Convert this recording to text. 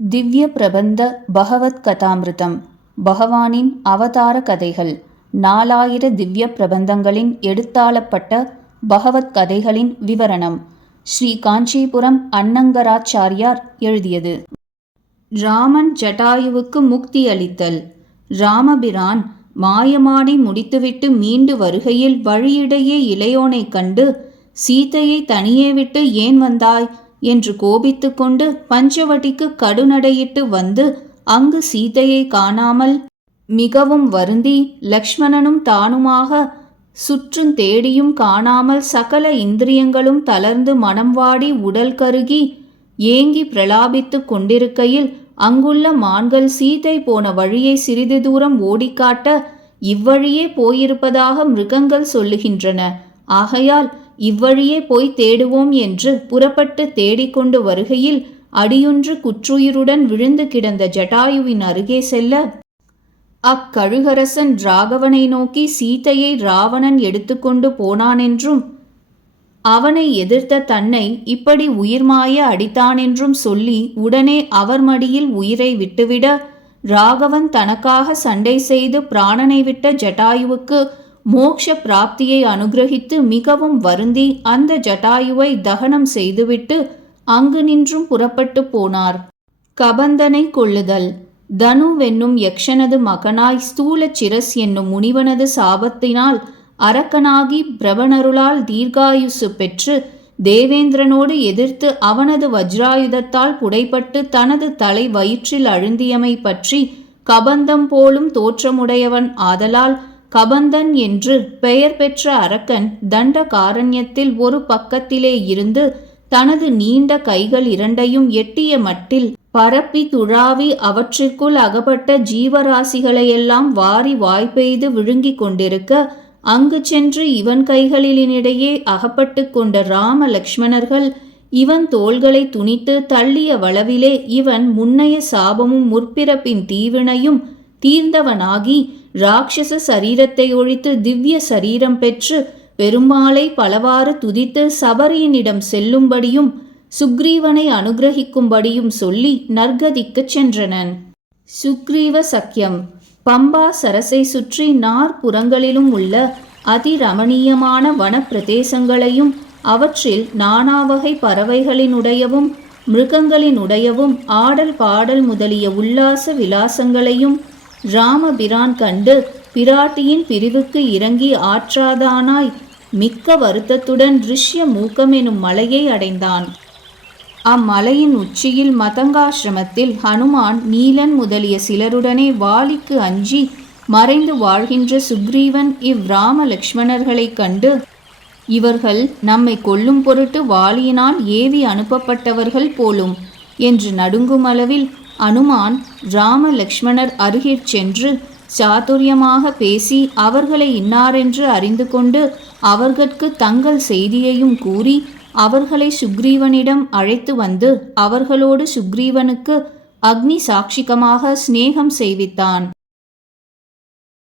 திவ்ய பிரபந்த பகவத் கதாமிருதம் பகவானின் அவதார கதைகள் நாலாயிர திவ்ய பிரபந்தங்களின் எடுத்தாளப்பட்ட பகவத் கதைகளின் விவரணம் ஸ்ரீ காஞ்சிபுரம் அன்னங்கராச்சாரியார் எழுதியது. ராமன் ஜட்டாயுவுக்கு முக்தி அளித்தல் ராமபிரான் மாயமாடி முடித்துவிட்டு மீண்டு வருகையில் வழியிடையே இளையோனைக் கண்டு சீதையை தனியே விட்டு ஏன் வந்தாய்? என்று கோபித்து கொண்டு பஞ்சவட்டிக்கு கடுநடையிட்டு வந்து அங்கு சீதையை காணாமல் மிகவும் வருந்தி லக்ஷ்மணனும் தானுமாக சுற்றும் தேடியும் காணாமல் சகல இந்திரியங்களும் தளர்ந்து மனம் வாடி உடல் கருகி ஏங்கி பிரலாபித்து கொண்டிருக்கையில் அங்குள்ள மான்கள் சீதை போன வழியை சிறிது தூரம் ஓடிக்காட்ட இவ்வழியே போயிருப்பதாக மிருகங்கள் சொல்லுகின்றன. ஆகையால் இவ்வழியே போய் தேடுவோம் என்று புறப்பட்டு தேடிக்கொண்டு வருகையில் அடியொன்று குற்றுயிருடன் விழுந்து கிடந்த ஜட்டாயுவின் அருகே செல்ல அக்கழுகரசன் ராகவனை நோக்கி சீதையை ராவணன் எடுத்துக்கொண்டு போனானென்றும் அவனை எதிர்த்த தன்னை இப்படி உயிர்மாய அடித்தானென்றும் சொல்லி உடனே அவர் மடியில் உயிரை விட்டுவிட ராகவன் தனக்காக சண்டை செய்து பிராணனை விட்ட ஜட்டாயுவுக்கு மோக்ஷ பிராப்தியை அனுகிரகித்து மிகவும் வருந்தி அந்த ஜட்டாயுவை தகனம் செய்துவிட்டு அங்கு நின்றும் புறப்பட்டு போனார். கபந்தனை கொள்ளுதல். தனுவென்னும் யக்ஷனது மகனாய் ஸ்தூல சிரஸ் என்னும் முனிவனது சாபத்தினால் அரக்கனாகி பிரபணருளால் தீர்காயுசு பெற்று தேவேந்திரனோடு எதிர்த்து அவனது வஜ்ராயுதத்தால் புடைப்பட்டு தனது தலை வயிற்றில் அழுந்தியமை பற்றி கபந்தம் போலும் தோற்றமுடையவன் ஆதலால் கபந்தன் என்று பெயர் பெற்ற அரக்கன் தண்ட காரண்யத்தில் ஒரு பக்கத்திலே இருந்து தனது நீண்ட கைகள் இரண்டையும் எட்டிய மட்டில் பரப்பி துழாவி அவற்றிற்குள் அகப்பட்ட ஜீவராசிகளையெல்லாம் வாரி வாய்ப்பெய்து விழுங்கிக் கொண்டிருக்க அங்கு சென்று இவன் கைகளினிடையே அகப்பட்டு கொண்ட ராம லக்ஷ்மணர்கள் இவன் தோள்களை துணித்து தள்ளிய வளவிலே இவன் முன்னைய சாபமும் முற்பிறப்பின் தீவினையும் தீர்ந்தவனாகி ராட்சச சரீரத்தை ஒழித்து திவ்ய சரீரம் பெற்று பெருமாளை பலவாறு துதித்து சபரியினிடம் செல்லும்படியும் சுக்ரீவனை அனுகிரகிக்கும்படியும் சொல்லி நற்கதிக்குச் சென்றனன். சுக்ரீவ சக்கியம் பம்பா சரசை சுற்றி நாற்புறங்களிலும் உள்ள அதிரமணீயமான வனப்பிரதேசங்களையும் அவற்றில் நானாவகை பறவைகளினுடையவும் மிருகங்களினுடையவும் ஆடல் பாடல் முதலிய உல்லாச விலாசங்களையும் ராமபிரான் கண்டு பிராட்டியின் பிரிவுக்கு இறங்கி ஆற்றாதானாய் மிக்க வருத்தத்துடன் ரிஷ்ய மூக்கம் எனும் மலையை அடைந்தான். அம்மலையின் உச்சியில் மதங்காசிரமத்தில் ஹனுமான் நீலன் முதலிய சிலருடனே வாலிக்கு அஞ்சி மறைந்து வாழ்கின்ற சுக்ரீவன் இவ்ராம லக்ஷ்மணர்களைக் கண்டு இவர்கள் நம்மை கொல்லும் பொருட்டு வாலியினால் ஏவி அனுப்பப்பட்டவர்கள் போலும் என்று நடுங்கும் அளவில் அனுமான் ராம லக்ஷ்மணர் அருகிற் சென்று சாதுரியமாக பேசி அவர்களை இன்னாரென்று அறிந்து கொண்டு அவர்கட்கு தங்கள் செய்தியையும் கூறி அவர்களை சுக்ரீவனிடம் அழைத்து வந்து அவர்களோடு சுக்ரீவனுக்கு அக்னி சாட்சிகமாக சிநேகம் செய்வித்தான்.